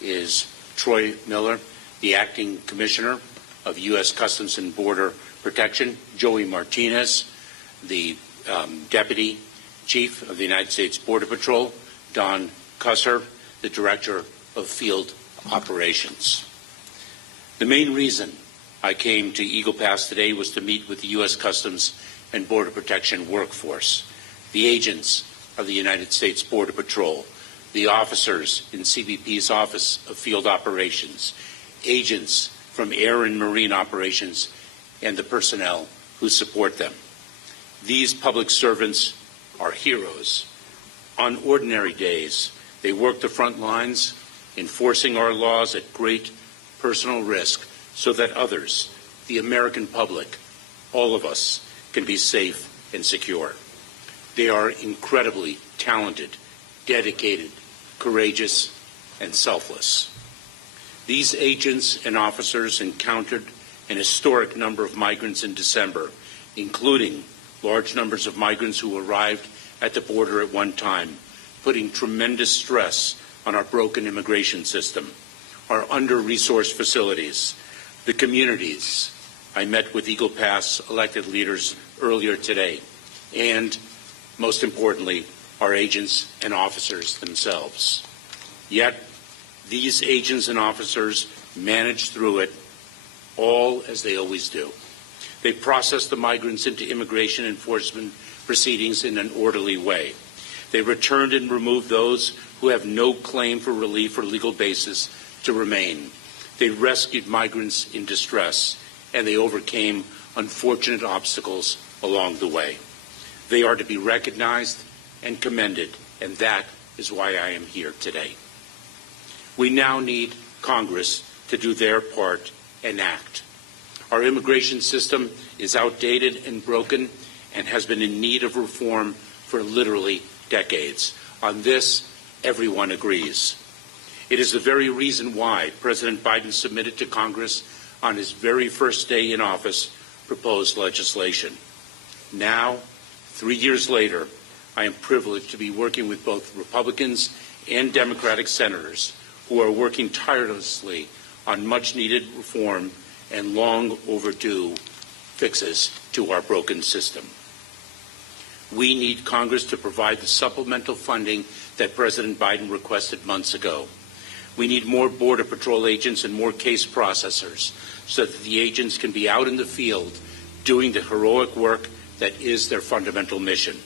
is Troy Miller, the Acting Commissioner of U.S. Customs and Border Protection, Joey Martinez, the Deputy Chief of the United States Border Patrol, Don Cusser, the Director of Field Operations. The main reason I came to Eagle Pass today was to meet with the U.S. Customs and Border Protection workforce, the agents of the United States Border Patrol, the officers in CBP's Office of Field Operations, agents from Air and Marine Operations, and the personnel who support them. These public servants are heroes. On ordinary days, they work the front lines, enforcing our laws at great personal risk so that others, the American public, all of us, can be safe and secure. They are incredibly talented, dedicated, courageous, and selfless. These agents and officers encountered an historic number of migrants in December, including large numbers of migrants who arrived at the border at one time, putting tremendous stress on our broken immigration system, our under-resourced facilities, the communities. I met with Eagle Pass elected leaders earlier today, and most importantly, our agents and officers themselves. Yet, these agents and officers manage through it, all as they always do. They process the migrants into immigration enforcement proceedings in an orderly way. They returned and removed those who have no claim for relief or legal basis to remain. They rescued migrants in distress, and they overcame unfortunate obstacles along the way. They are to be recognized and commended, and that is why I am here today. We now need Congress to do their part and act. Our immigration system is outdated and broken and has been in need of reform for literally decades. On this, everyone agrees. It is the very reason why President Biden submitted to Congress on his very first day in office proposed legislation. Now, 3 years later, I am privileged to be working with both Republicans and Democratic senators who are working tirelessly on much-needed reform and long overdue fixes to our broken system. We need Congress to provide the supplemental funding that President Biden requested months ago. We need more Border Patrol agents and more case processors so that the agents can be out in the field doing the heroic work that is their fundamental mission.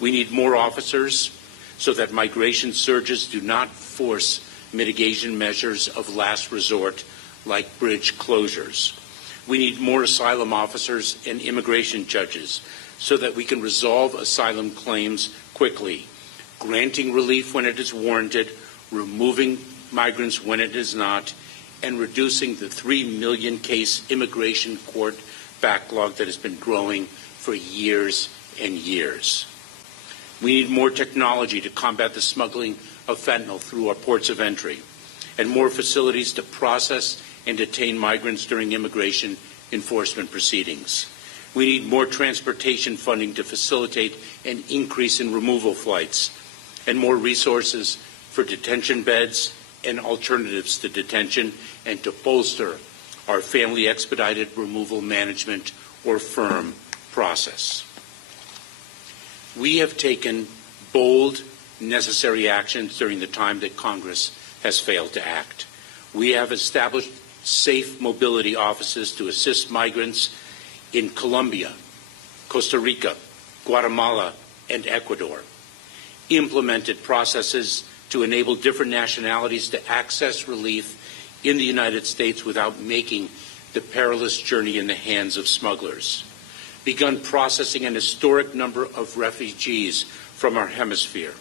We need more officers so that migration surges do not force mitigation measures of last resort like bridge closures. We need more asylum officers and immigration judges so that we can resolve asylum claims quickly, granting relief when it is warranted, removing migrants when it is not, and reducing the 3 million case immigration court backlog that has been growing for years and years. We need more technology to combat the smuggling of fentanyl through our ports of entry, and more facilities to process and detain migrants during immigration enforcement proceedings. We need more transportation funding to facilitate an increase in removal flights, and more resources for detention beds and alternatives to detention, and to bolster our family expedited removal management, or FIRM, process. We have taken bold, necessary actions during the time that Congress has failed to act. We have established safe mobility offices to assist migrants in Colombia, Costa Rica, Guatemala, and Ecuador, implemented processes to enable different nationalities to access relief in the United States without making the perilous journey in the hands of smugglers, begun processing an historic number of refugees from our hemisphere,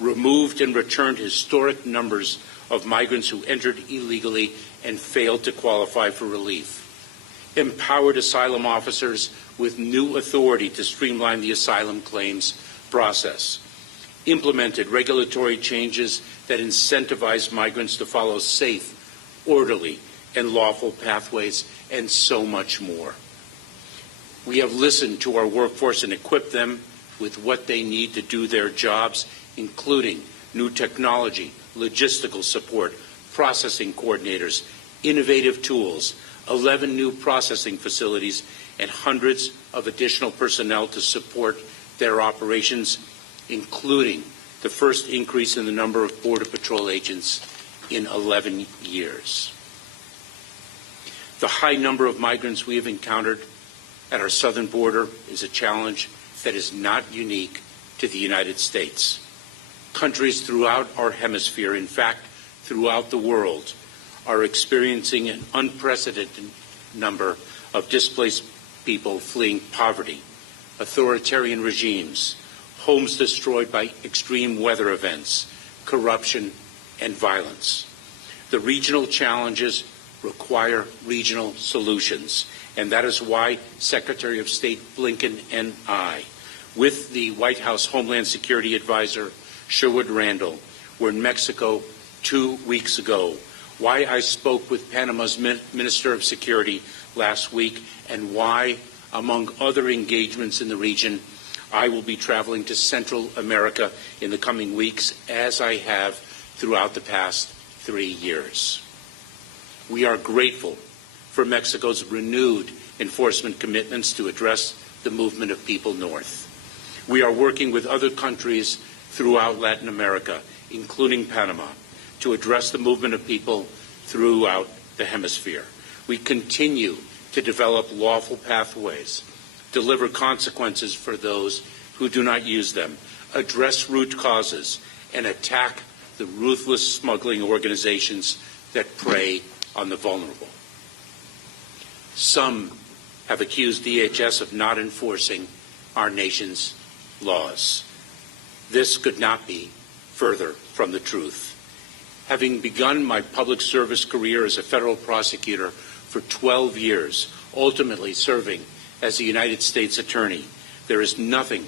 removed and returned historic numbers of migrants who entered illegally and failed to qualify for relief, empowered asylum officers with new authority to streamline the asylum claims process, implemented regulatory changes that incentivize migrants to follow safe, orderly, and lawful pathways, and so much more. We have listened to our workforce and equipped them with what they need to do their jobs, including new technology, logistical support, processing coordinators, innovative tools, 11 new processing facilities, and hundreds of additional personnel to support their operations, including the first increase in the number of Border Patrol agents in 11 years. The high number of migrants we have encountered at our southern border is a challenge that is not unique to the United States. Countries throughout our hemisphere, in fact, throughout the world, are experiencing an unprecedented number of displaced people fleeing poverty, authoritarian regimes, homes destroyed by extreme weather events, corruption, and violence. The regional challenges require regional solutions, and that is why Secretary of State Blinken and I, with the White House Homeland Security Advisor Sherwood Randall, were in Mexico 2 weeks ago, why I spoke with Panama's Minister of Security last week, and why, among other engagements in the region, I will be traveling to Central America in the coming weeks, as I have throughout the past 3 years. We are grateful for Mexico's renewed enforcement commitments to address the movement of people north. We are working with other countries throughout Latin America, including Panama, to address the movement of people throughout the hemisphere. We continue to develop lawful pathways, deliver consequences for those who do not use them, address root causes, and attack the ruthless smuggling organizations that prey on the vulnerable. Some have accused DHS of not enforcing our nation's laws. This could not be further from the truth. Having begun my public service career as a federal prosecutor for 12 years, ultimately serving as the United States Attorney, there is nothing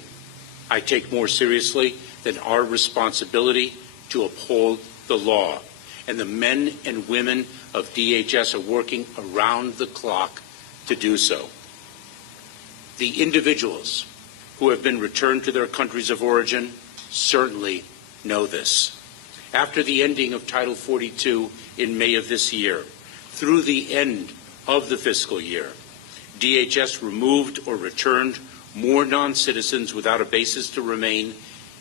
I take more seriously than our responsibility to uphold the law. And the men and women of DHS are working around the clock to do so. The individuals who have been returned to their countries of origin certainly know this. After the ending of Title 42 in May of this year, through the end of the fiscal year, DHS removed or returned more non-citizens without a basis to remain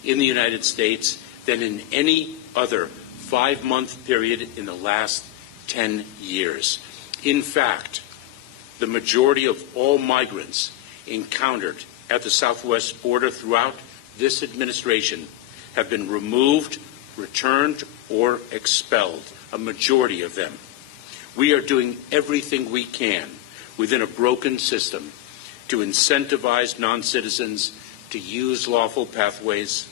in the United States than in any other 5-month period in the last 10 years. In fact, the majority of all migrants encountered at the southwest border throughout this administration have been removed, returned, or expelled, a majority of them. We are doing everything we can within a broken system to incentivize non-citizens to use lawful pathways,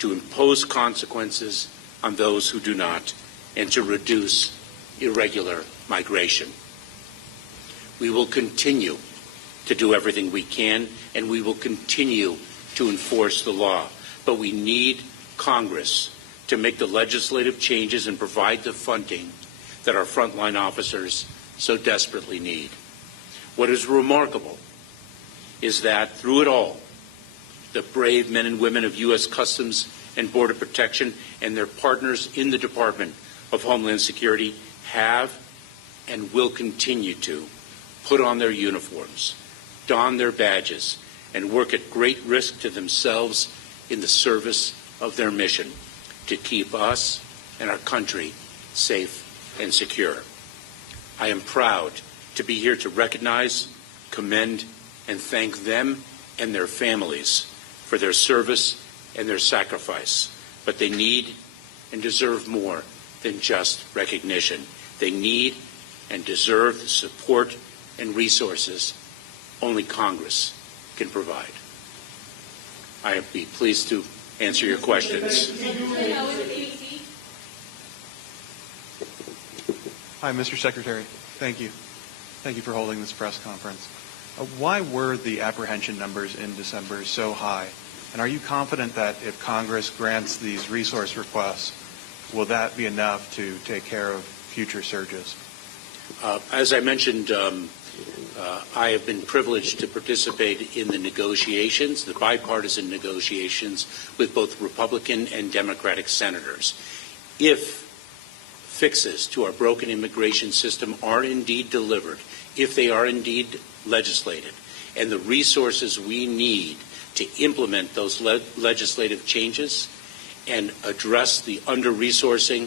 to impose consequences on those who do not, and to reduce irregular migration. We will continue to do everything we can, and we will continue to enforce the law. But we need Congress to make the legislative changes and provide the funding that our frontline officers so desperately need. What is remarkable is that through it all, the brave men and women of U.S. Customs and Border Protection and their partners in the Department of Homeland Security have and will continue to put on their uniforms, don their badges, and work at great risk to themselves in the service of their mission to keep us and our country safe and secure. I am proud to be here to recognize, commend, and thank them and their families for their service and their sacrifice. But they need and deserve more than just recognition. They need and deserve the support and resources only Congress can provide. I would be pleased to answer your questions. Hi, Mr. Secretary. Thank you. Thank you for holding this press conference. Why were the apprehension numbers in December so high? And are you confident that if Congress grants these resource requests, will that be enough to take care of future surges? As I mentioned, I have been privileged to participate in the negotiations, the bipartisan negotiations, with both Republican and Democratic senators. If fixes to our broken immigration system are indeed delivered, if they are indeed legislated, and the resources we need to implement those legislative changes and address the under-resourcing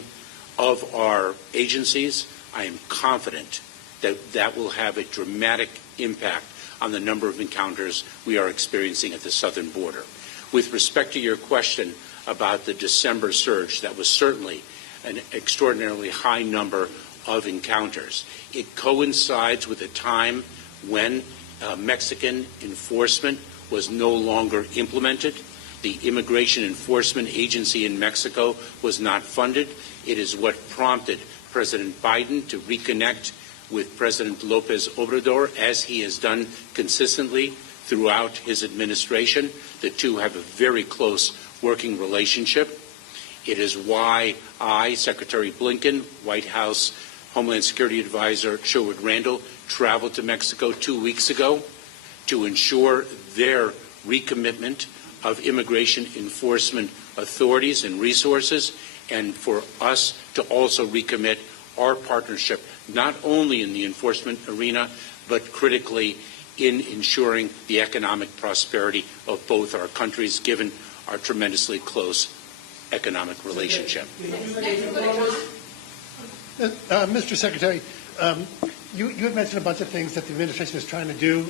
of our agencies, I am confident that that will have a dramatic impact on the number of encounters we are experiencing at the southern border. With respect to your question about the December surge, that was certainly an extraordinarily high number of encounters. It coincides with a time when Mexican enforcement was no longer implemented. The Immigration Enforcement Agency in Mexico was not funded. It is what prompted President Biden to reconnect with President Lopez Obrador, as he has done consistently throughout his administration. The two have a very close working relationship. It is why I, Secretary Blinken, White House Homeland Security Advisor Sherwood Randall, traveled to Mexico 2 weeks ago to ensure their recommitment of immigration enforcement authorities and resources, and for us to also recommit our partnership, not only in the enforcement arena, but critically in ensuring the economic prosperity of both our countries, given our tremendously close economic relationship. Mr. Secretary, you had mentioned a bunch of things that the administration is trying to do,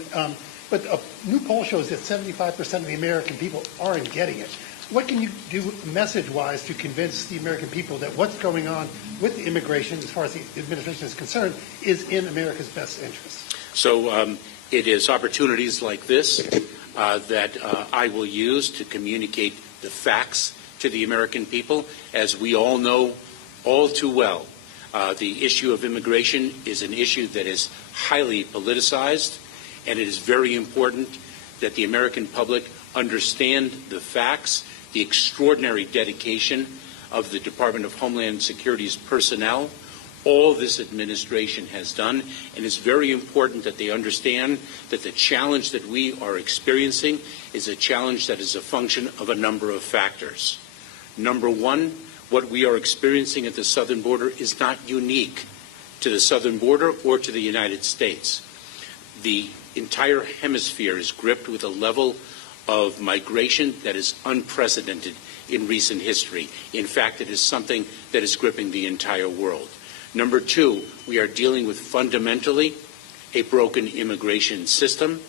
but a new poll shows that 75% of the American people aren't getting it. What can you do message-wise to convince the American people that what's going on with the immigration, as far as the administration is concerned, is in America's best interest? So it is opportunities like this that I will use to communicate the facts to the American people. As we all know all too well, the issue of immigration is an issue that is highly politicized, and it is very important that the American public understand the facts, the extraordinary dedication of the Department of Homeland Security's personnel. All this administration has done, and it's very important that they understand that the challenge that we are experiencing is a challenge that is a function of a number of factors. Number one, what we are experiencing at the southern border is not unique to the southern border or to the United States. The entire hemisphere is gripped with a level of migration that is unprecedented in recent history. In fact, it is something that is gripping the entire world. Number two, we are dealing with fundamentally a broken immigration system,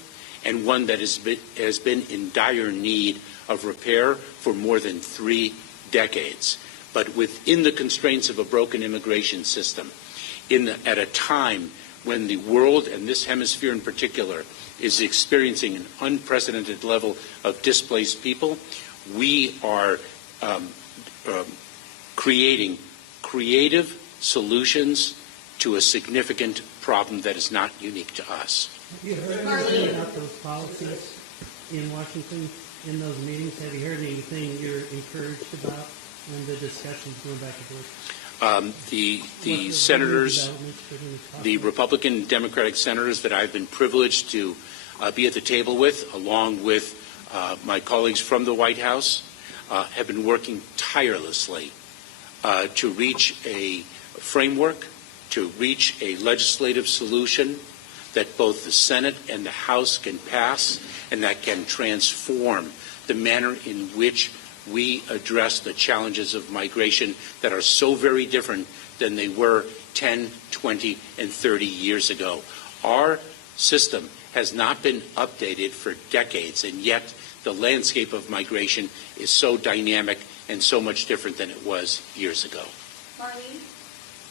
and one that has been in dire need of repair for more than 3 decades. But within the constraints of a broken immigration system, at a time when the world, and this hemisphere in particular, is experiencing an unprecedented level of displaced people, we are creating creative solutions to a significant problem that is not unique to us. Have you heard anything about those policies in Washington, in those meetings? Have you heard anything you're encouraged about in the discussions going back and forth? The senators, the Republican and Democratic senators that I've been privileged to be at the table with, along with my colleagues from the White House, have been working tirelessly to reach a framework, to reach a legislative solution that both the Senate and the House can pass, and that can transform the manner in which we address the challenges of migration that are so very different than they were 10, 20, and 30 years ago. Our system has not been updated for decades, and yet the landscape of migration is so dynamic and so much different than it was years ago. Marlene?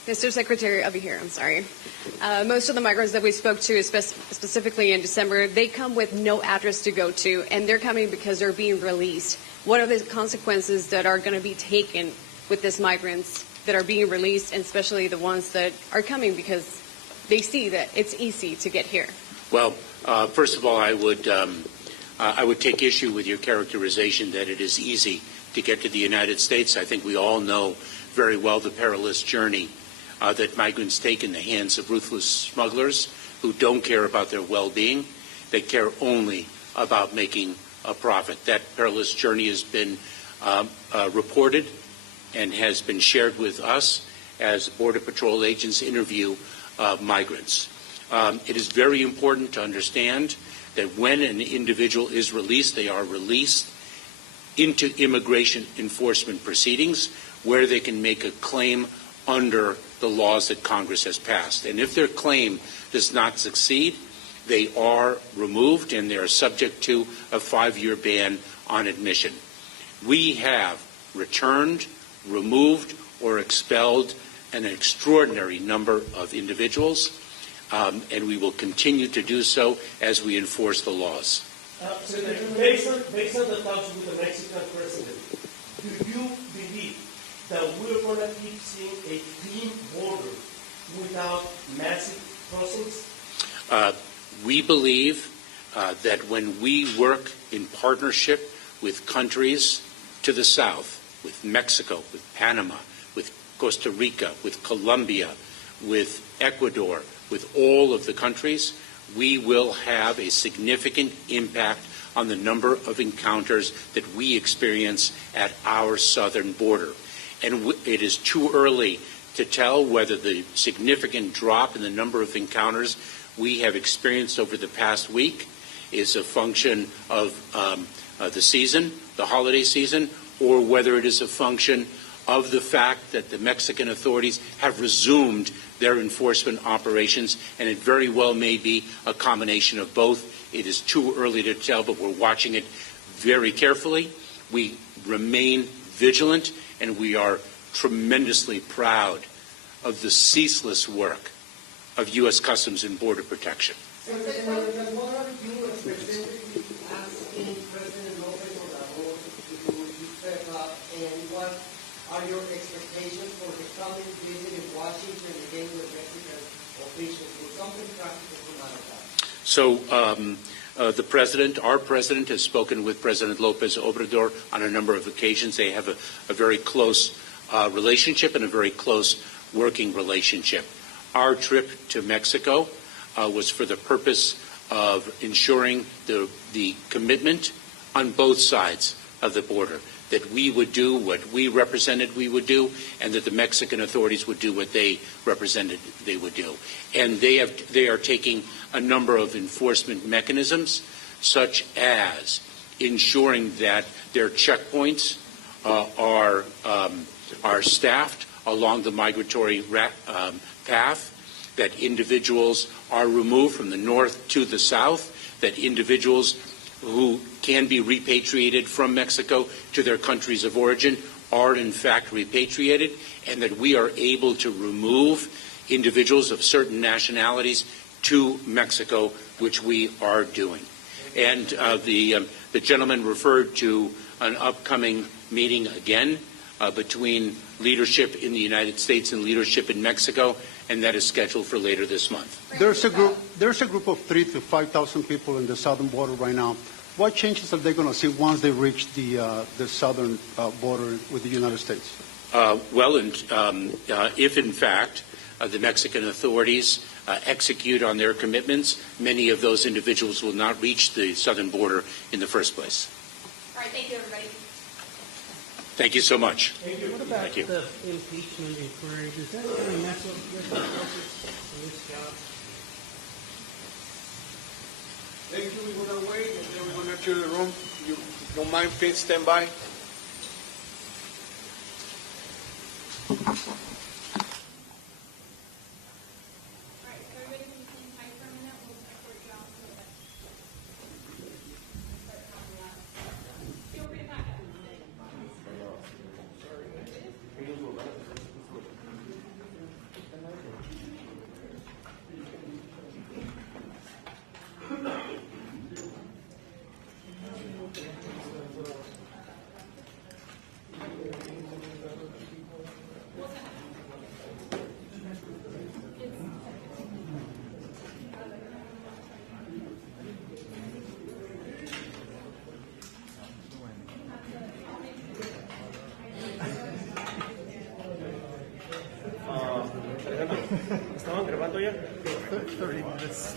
Mr. Secretary, over here, I'm sorry. Most of the migrants that we spoke to, specifically in December, they come with no address to go to, and they're coming because they're being released. What are the consequences that are going to be taken with these migrants that are being released, and especially the ones that are coming because they see that it's easy to get here? Well, first of all, I would take issue with your characterization that it is easy to get to the United States. I think we all know very well the perilous journey that migrants take in the hands of ruthless smugglers who don't care about their well-being. They care only about making a profit. That perilous journey has been reported and has been shared with us, as Border Patrol agents interview migrants. It is very important to understand that when an individual is released, they are released into immigration enforcement proceedings where they can make a claim under the laws that Congress has passed. And if their claim does not succeed, they are removed and they are subject to a 5-year ban on admission. We have returned, removed, or expelled an extraordinary number of individuals, and we will continue to do so as we enforce the laws. Senator, based on the talks with the Mexican president, do you believe that we're going to keep seeing a clean border without massive crossings? We believe that when we work in partnership with countries to the south, with Mexico, with Panama, with Costa Rica, with Colombia, with Ecuador, with all of the countries, we will have a significant impact on the number of encounters that we experience at our southern border. And it is too early to tell whether the significant drop in the number of encounters we have experienced over the past week is a function of the season, the holiday season, or whether it is a function of the fact that the Mexican authorities have resumed their enforcement operations, and it very well may be a combination of both. It is too early to tell, but we're watching it very carefully. We remain vigilant, and we are tremendously proud of the ceaseless work of U.S. Customs and Border Protection. What are you specifically asking President López Obrador to step up, and what are your expectations for the coming visit in Washington again with Mexican officials? Will something practical come out of that? So our president has spoken with President López Obrador on a number of occasions. They have a very close relationship and a very close working relationship. Our trip to Mexico was for the purpose of ensuring the commitment on both sides of the border, that we would do what we represented we would do, and that the Mexican authorities would do what they represented they would do. And they are taking a number of enforcement mechanisms, such as ensuring that their checkpoints are staffed along the migratory path, that individuals are removed from the north to the south, that individuals who can be repatriated from Mexico to their countries of origin are in fact repatriated, and that we are able to remove individuals of certain nationalities to Mexico, which we are doing. And the gentleman referred to an upcoming meeting again between leadership in the United States and leadership in Mexico, and that is scheduled for later this month. There's a group of 3,000 to 5,000 people in the southern border right now. What changes are they going to see once they reach the southern border with the United States? If in fact the Mexican authorities execute on their commitments, many of those individuals will not reach the southern border in the first place. All right, thank you, everybody. Thank you so much. What about Thank you. the impeachment inquiry? Does that really mess up with the focus on this job? Thank you. We're going to wait, and then we're going to clear the room. You don't mind, please stand by. ¿Estaban grabando ya? 30 minutes.